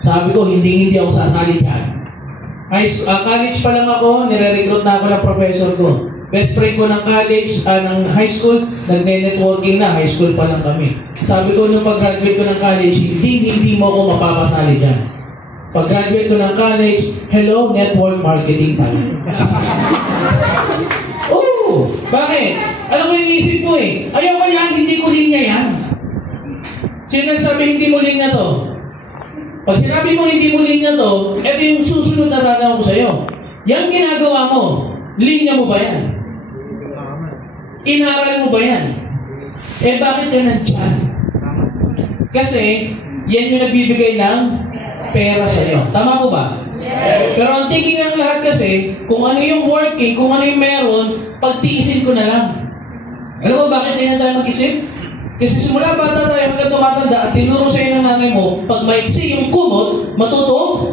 Sabi ko, hindi ako sasali dyan. College pa lang ako, nire-recruit na ako ng professor ko. Best friend ko ng college, ng high school, nagne-networking na, high school pa lang kami. Sabi ko, nung pag-graduate ko ng college, hindi mo ako mapapasali dyan. Pag-graduate ko ng college, hello, network marketing pa rin. Oh, bakit? Alam mo yung isip ko eh. Ayoko yan, hindi ko linya yan. Sino nagsabi hindi mo linya to? Pag sinabi mo hindi mo linya to, ito yung susunod na tanaw ko sa'yo. Yan ginagawa mo, linya mo ba yan? Inaral mo ba yan? Eh bakit ka nandyan? Kasi, yan yung nagbibigay ng pera sa'yo. Tama po ba? Yes. Pero ang thinking ng lahat kasi, kung ano yung working, kung ano yung meron, pagtiisin ko na lang. Alam mo bakit ganyan tayo mag-isip? Kasi simula bata tayo hanggang tumatanda at tinuro sa'yo ng nanay mo, pag maiksi yung kumot, matuto?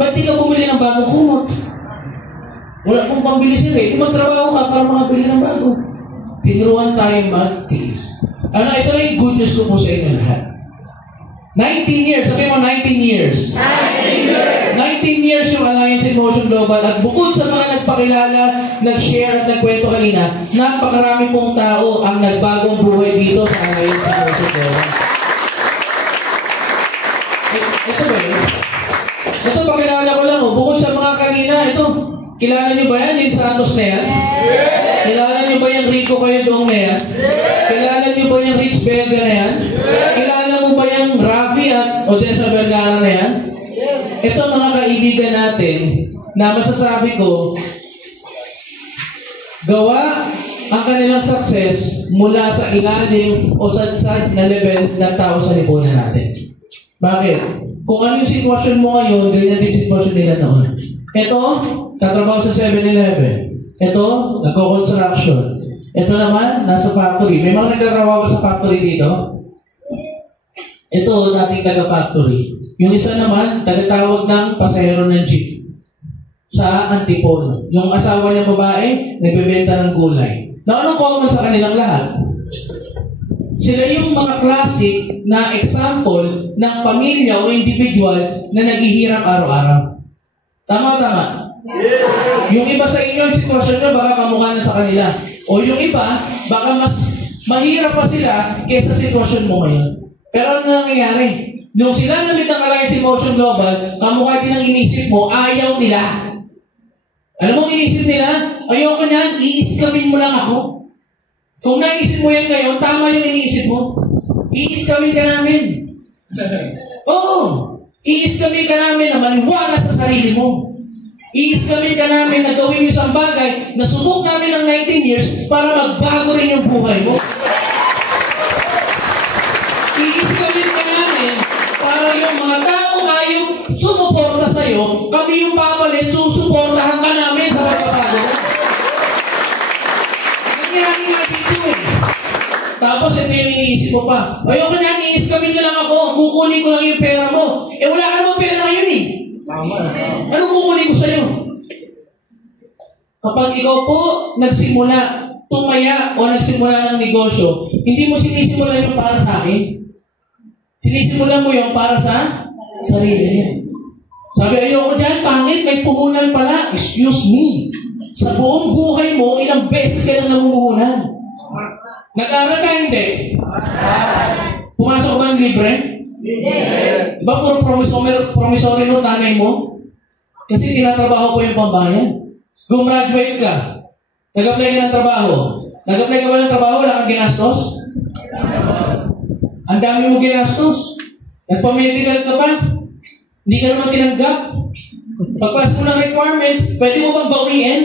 Ba't di ka bumili ng bagong kumot? Wala kong pambili sila eh. Di magtrabaho ka para makabili ng bago. Tinuruan tayo mag-tiis. Ito na yung good news ko po sa inyo lahat. 19 years. Sabi mo, 19 years. 19 years. 19 years yung Alliance in Motion Global. At bukod sa mga nagpakilala, nag-share at nagkwento kanina, napakarami pong tao ang nagbagong buhay dito sa Alliance in Motion Global. Ito ba eh? Ito, pakilala ko lang. Bukod sa mga kanina, ito. Kilala niyo ba yan? Yung Santos na yan? Yeah. Kilala niyo ba yung Rico kayo doong na yan? Yeah. Kilala niyo ba yung Rich Belga na yan? Yeah. Kilala mo ba yung Rafi at Odessa Vergara na yan? Yeah. Ito mga kaibigan natin na masasabi ko, gawa ang kanilang success mula sa ilalim o sadsad na level ng tao sa lipunan natin. Bakit? Kung ano yung sitwasyon mo ngayon, ganyan din sitwasyon nila noon. Ito, tatrabaho sa 7-Eleven. Ito, nagko-construction. Ito naman, nasa factory. May mga nagtrabaho sa factory dito? Ito, dating taga-factory. Yung isa naman, tagatawag ng pasahero ng jeep. Sa Antipolo. Yung asawa niya babae, nagbebenta ng gulay. Na anong common sa kanilang lahat? Sila yung mga classic na example ng pamilya o individual na naghihirap araw-araw. Tama. Yes. Yung iba sa inyo, yung sitwasyon nyo, baka kamukha na sa kanila. O yung iba, baka mas mahirap pa sila kaysa sitwasyon mo ngayon. Pero ano nangyayari? Nung sila namit ng Alliance in Motion Global, kamukha din ang inisip mo, ayaw nila. Alam mo ang inisip nila? Ayoko niyan, iiskamin mo lang ako. Kung naisip mo yan ngayon, tama yung inisip mo. Iiskamin ka namin. Oo. Iiskamin ka namin na maniwala sa sarili mo. Iiskamin ka namin na gawin yung isang bagay na subok namin ng 19 years para magbago rin yung buhay mo. Iiskamin ka namin para yung mga taong ayaw sumuporta sa'yo, kami yung papalit, susuportahan ka namin sa pagbabago. Nangyari nga dito eh. Tapos ito yung iniisip mo pa. Ayoko niyan, iiskamin nyo lang ako, kukunin ko lang yung pera mo. Eh wala ka namang pera ngayon eh. Anong kukunin ko sa'yo? Kapag ikaw po nagsimula, tumaya o nagsimula ng negosyo, hindi mo sinisimulan yung para sa akin. Sinisimulan mo yung para sa sarili. Sabi, ayoko dyan, pangit, may puhunan pala. Excuse me. Sa buong buhay mo, ilang beses ka lang namumuhunan. Nag-aral ka, hindi? Pumasok ba ng libre? Diba puro promissory no nanay mo? Kasi tinatrabaho ko yung pambayan. Gumraduate ka. Nag-apply ka ng trabaho. Nag-apply ka ba ng trabaho? Wala kang ginastos? Ang dami mo ginastos. Nagpa-medical ka pa. Hindi ka naman tinanggap. Pagpas mo ng requirements, pwede mo bang bawiin?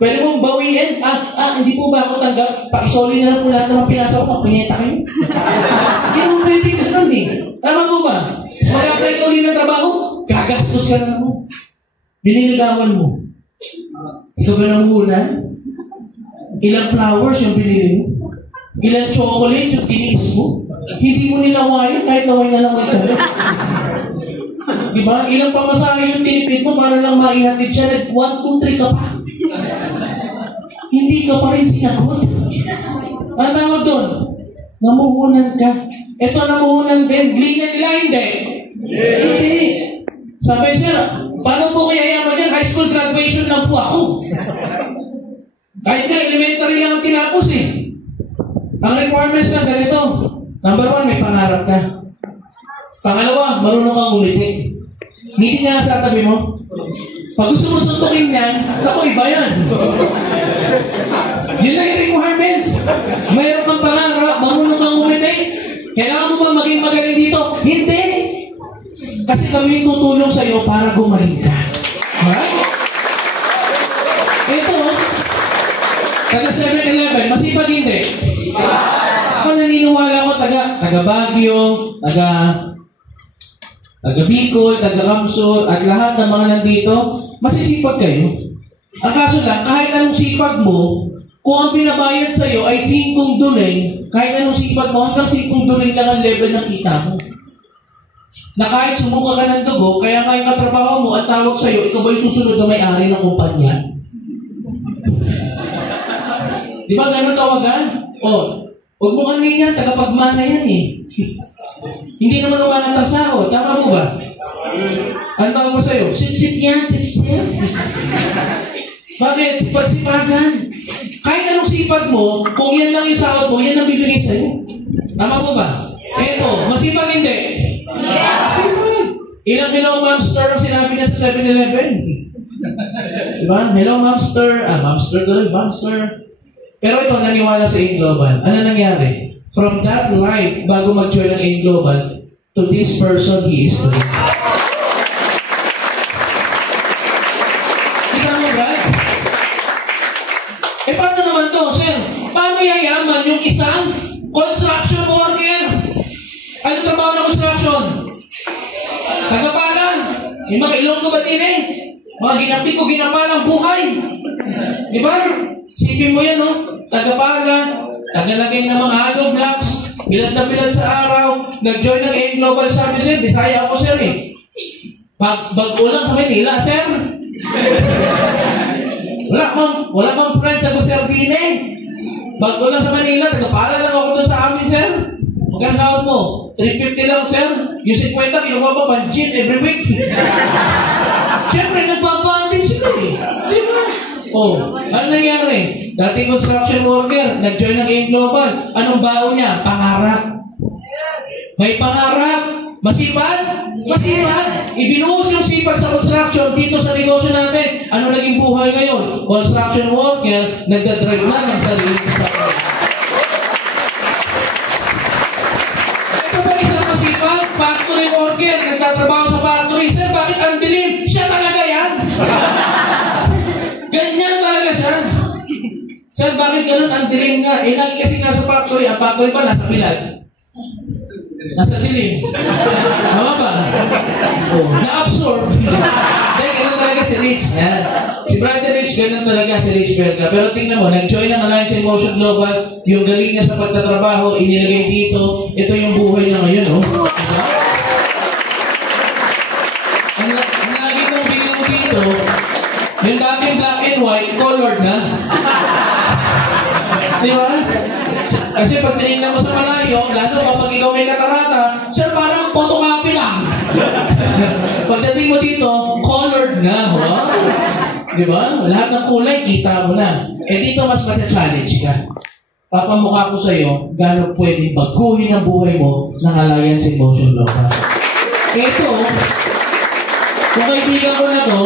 Pwede mong bawiin? Hindi po ba ako tanggap? Pakisoli na lang po lahat ng pinasa ko. Pinyeta kayo. Hindi mo pwede ganun eh. Tama po ba? Mag-apply ka ulit ng trabaho, gagastos ka na mo. Biniligawan mo. Ikaw ba nangunan? Ilang flowers yung binili mo? Ilang chocolate yung tiniis mo? Hindi mo nilawayan kahit laway na lang ito. Diba? Ilang pamasahe yung tinipid mo para lang maihatid siya. 1, 2, 3 ka pa. Hindi ka pa rin sinagot. Ang tawag doon, namuhunan ka. Ito namuhunan din. Linya nila, hindi. Hindi. Sabi siya, paano po kaya yaman yan? High school graduation lang po ako. Kahit nga, elementary lang ang tinapos eh. Ang requirements na ganito. Number 1, may pangarap ka. Pangalawa, marunong kang umiti. Ngiti nga sa tabi mo. Pag gusto mo suntukin yan, ako, iba yan. Yun lang yung requirements. Mayroon kang pangarap, marunong kang umiti. Kailangan mo ba maging magaling dito? Hindi. Kasi kami tutulong sa iyo para gumaling ka. Alright? Ito, taga 7-Eleven, masipag hindi. Ako naniniwala ko, taga Baguio, taga Bicol, taga Kamsur, at lahat ng mga nandito, masisipag kayo. Ang kaso lang, kahit anong sipag mo, kung ang binabayad sa iyo ay 5 duling, kahit anong sipag mo, hanggang 5 duling lang ang level ng kita mo. Na kahit sumuka ka ng dugo, kaya nga yung katrabaho mo at tawag sa iyo, ikaw ba yung susunod na may-ari ng kumpanya? Di ba ganun tawagan? Huwag mo anin yan, tagapagmana yan eh. Hindi naman umangat ang sahod. Tama mo ba? Ano tawag mo sa'yo? Sip-sip yan, sip-sip. Bakit? Sipag-sipagan. Kahit anong sipag mo, kung yan lang yung sahod mo, yan ang bibigay sa'yo. Tama mo ba? Eto, masipag hindi. Masipag. Ilang hello momster ang sinabi niya sa 7-Eleven? Diba? Hello momster. Momster tuloy, momster. Pero ito, naniwala sa AIM Global. Ano nangyari? From that life, bago mag-join ng AIM Global, to this person, he is today. Ikaw mo, Brad? Paano naman to, sir? Paano yayaman yung isang construction worker? Ano trabaho ng construction? Tagapala? Yung mga ilong ko ba din eh? Mga ginampi ko, ginapalang buhay. Di ba? Sipin mo yan, no? Tagapala, tagalagay ng mga hollow blocks, bilad na bilad sa araw, nag-join ng AIM Global Service, sir. Bisaya ako, sir, eh. Bag-ulang sa Manila, sir. Wala mang friends ako, sir, din eh. Bag-ulang sa Manila, tagapala lang ako doon sa amin, sir. Magkano sahod mo? 350 lang, sir. Yung 50, kinuha ba pan-gym every week? Siyempre, nagbabanding sila eh. Di ba? Ano nangyari? Dating construction worker, nag-join ng AIM Global. Anong baon niya? Pangarap. May pangarap. Masipag? Masipag. Ibinuhos yung sipag sa construction dito sa negosyo natin. Ano naging buhay ngayon? Construction worker, nagdadrive na ng sarili sa ito ba isang masipag? Factory worker, nagtatrabaho sa factory. Sir, bakit ang dilim? Siya talaga yan. Ganyan talaga siya. Sir, bakit ganun ang dilim nga? Lagi kasi nasa factory. Ang factory pa nasa bilad. Nasa dilim. Tama ba? Na-absorb. Dahil ganun talaga si Rich. Yan. Si Brother Rich, ganun talaga si Rich Belka. Pero tingnan mo, nag-join ng Alliance in Motion Global, yung galing niya sa pagtatrabaho, inilagay dito. Ito yung buhay niya ngayon, no? Diba? Ang lagi kong bilang dito, yung dating black and white, colored na. Di ba? Kasi pag tinignan mo sa malayo, lalo kapag ikaw may katarata, sir, parang photocopy lang. Pagdating mo dito, colored na. Wow. Di ba? Lahat ng kulay, kita mo na. Dito mas mata-challenge ka. Papamukha ko sa'yo, gano'n pwede baguhin ang buhay mo ng Alliance in Motion Global. Ito, kung kaibigan ko na to,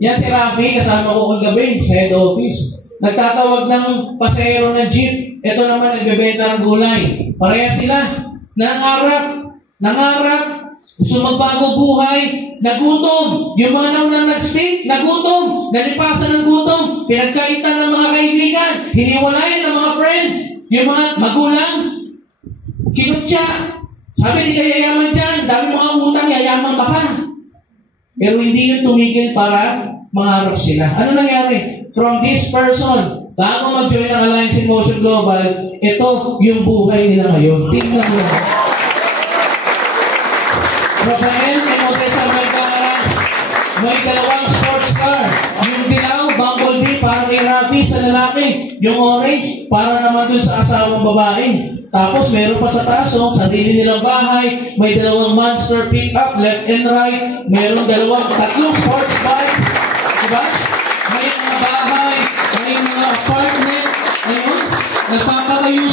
yan si Rafi, kasama ko kagabi sa head office. Nagtatawag ng pasahero ng jeep. Ito naman, nagbebenta ng gulay. Pareha sila. Nangarap. Gusto magbago buhay. Nagutom. Yung mga naunang nag-speak, nagutom. Nalipasan ng gutom. Pinagkaitan ng mga kaibigan. Hiniwalayan ng mga friends. Yung mga magulang. Kinutya. Sabi, di ka yayaman dyan. Dami mga utang, yayaman ka pa. Pero hindi yun tumigil para mangarap sila. Ano nangyari? From this person, bago mag-join ng Alliance in Motion Global, ito yung buhay nila ngayon. Tingnan mo. Rafael, Timotesa may 2 sports car. Yung dilaw, Bumblebee, para kay Rafi sa lalaki. Yung orange, para naman dun sa asawang babae. Tapos meron pa sa taas, sarili nilang bahay, may dalawang monster pick-up, left and right, meron tatlong sports bike, diba? May mga bahay, may mga apartment, ayun, nagpapatayo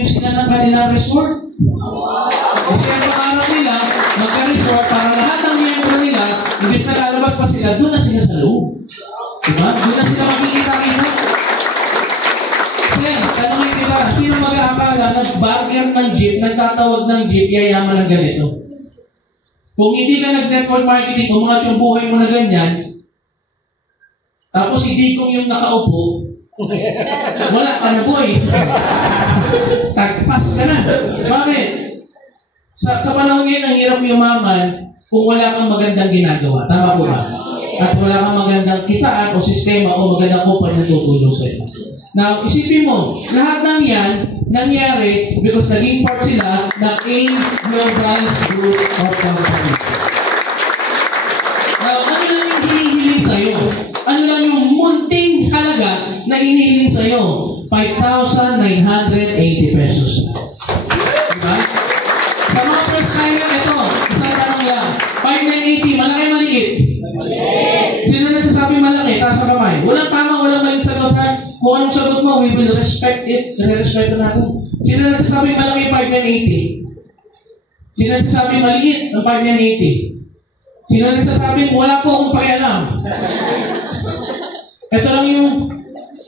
sila ng kanilang resort. Kasi ang pangarap nila, magka-resort para lahat ng miyembro nila, imbes na lalabas pa sila, doon na sila sa loob. Diba? Doon na sila makikita-kita. Sir, tanongin kita, sino mag-aakala nag-bagger ng jeep, nagtatawag ng jeep, yayaman ng ganito? Kung hindi ka nag-network marketing, umangat yung buhay mo na ganyan, tapos hindi kong yung nakaupo, wala ka na boy. Tagpas ka na. Bakit? Sa panahon ngayon, ang hirap yumaman kung wala kang magandang ginagawa. Tama po ba? At wala kang magandang kitaan o sistema o magandang kumpanya na tutulong sa iyo. Now, isipin mo, lahat ng yan nangyari because naging part sila ng AIM Global Group of Companies. Now, ano lang yung hinihiling sa'yo? Ano lang yung munting halaga na hinihiling sa'yo? 5,980 pesos. Diba? Sa mga first timer, ito, isang tanong lang. 5,980, malaki maliit? Sino nagsasabi malaki? Taas sa kamay. Walang tama, walang maling sagot ha. Kung anong sagot mo, we will respect it. Re-respeto natin. Sino nagsasabi malaki 5,980? Sino nagsasabi maliit ng 5,980? Sino nagsasabi wala po akong pakialam? Ito lang yung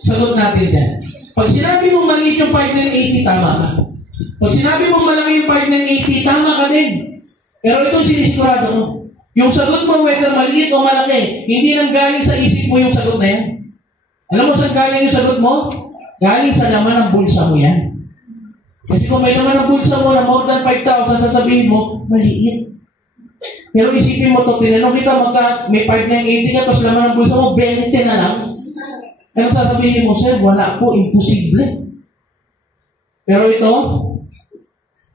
sagot natin dyan. Pag sinabi mong maliit yung 5,980, tama ka. Pag sinabi mong malaki yung 5,980, tama ka din. Pero ito sinisigurado mo. Yung sagot mo, whether maliit o malaki, hindi nang galing sa isip mo yung sagot na yan. Alam mo saan galing yung sagot mo? Galing sa laman ng bulsa mo yan. Kasi kung may laman ng bulsa mo na more than 5,000, sasabihin mo, maliit. Pero isipin mo ito, tinanong kita, may 5,980 ka, tapos laman ng bulsa mo, 20 na lang. Pero sasabihin mo, sir, wala po, imposible. Pero ito,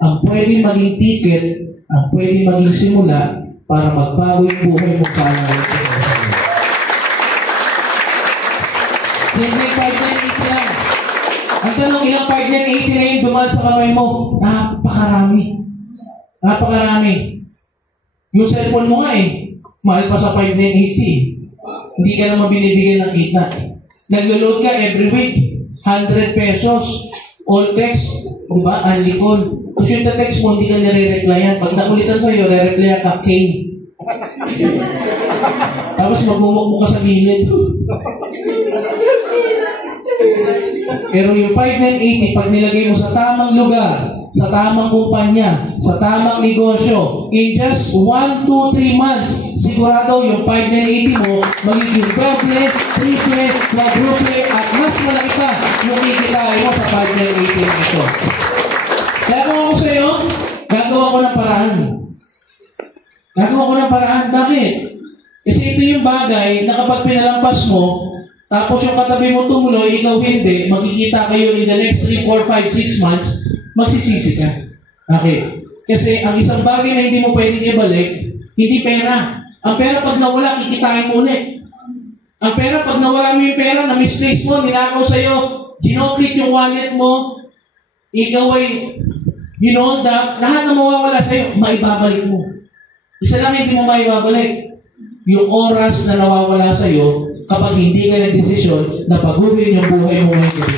ang pwedeng maging ticket, ang pwedeng maging simula para magbago yung buhay mo para hindi 5,980 lang. Ang tanong, ilang 5,980 na yung dumaan sa kamay mo? Napakarami. Napakarami. Yung cellphone mo nga mahal pa sa 5,980. Hindi ka naman binibigyan ng kita. Naglo-load ka every week, 100 pesos, all text, diba? Unli call. Tapos yung text mo, hindi ka nire-replyan. Pag nakulitan sa'yo, re-replyan ka, Kane. Tapos magmumukmo ka sa gilid. Pero yung 5,980, pag nilagay mo sa tamang lugar, sa tamang kumpanya, sa tamang negosyo, in just 1, 2, 3 months, sigurado yung 5,980 mo, magiging double, triple, quadruple, at mas malaki pa yung kikitain mo sa 5,980 na ito. Kaya kung ako sa iyo, gagawa ko ng paraan. Gagawa ko ng paraan. Bakit? Kasi ito yung bagay na kapag pinalampas mo, tapos yung katabi mo tumuloy, ikaw hindi, makikita kayo in the next 3, 4, 5, 6 months, magsisisi ka. Bakit? Kasi ang isang bagay na hindi mo pwedeng ibalik, hindi pera. Ang pera pag nawala, kikitain mo ulit. Ang pera pag nawala mo yung pera, na-misplace mo, nilakaw sa'yo, ginoclick yung wallet mo, ikaw ay binold up, lahat na mawawala sa'yo, maibabalik mo. Isa lang hindi mo maibabalik. Yung oras na nawawala sa'yo, kapag hindi ka nag-desisyon na paguhin yung buhay mo ngayon.